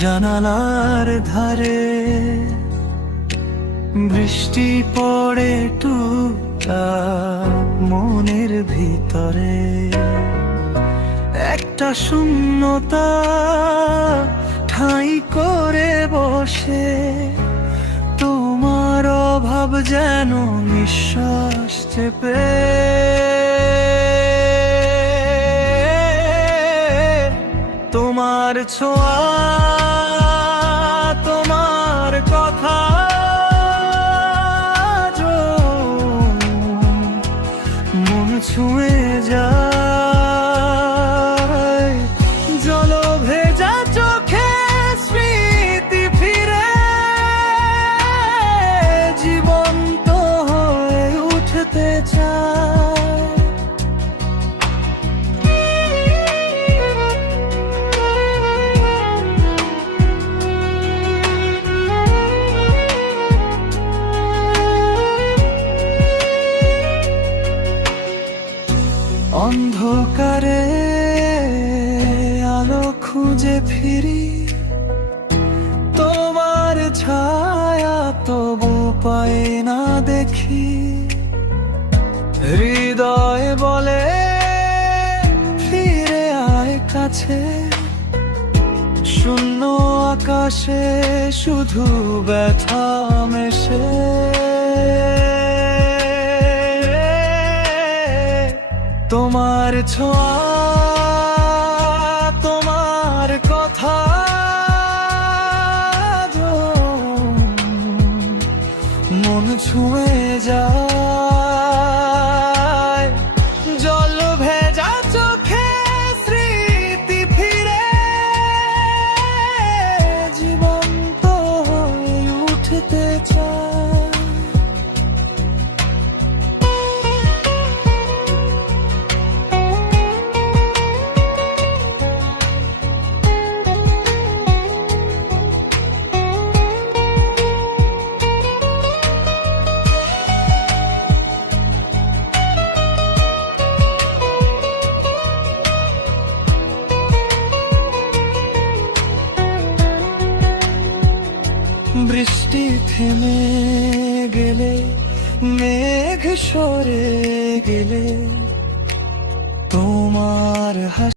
জানালার ধারে বৃষ্টি পড়ে টুকটা মনের ভিতরে। একটা শূন্যতা ঠাই করে বসে। তোমার অভাব যেন নিঃশ্বাস চেপে। তোমার ছোঁয়া, তোমার কথা মন ছুঁয়ে যায় অন্ধকারে আলো খুঁজে ফিরি। তোমার ছায়া তবু পাই না দেখি। হৃদয় বলে ফিরে আয় কাছে। শূন্য আকাশে শুধু ব্যথা মেশে। তোমার ছোঁয়া তোমার কথা মন ছুঁয়ে যায় জল ভেজা চোখে জীবন্ত উঠতে বৃষ্টি থেমে গেলে মেঘ সরে গেলে তোমার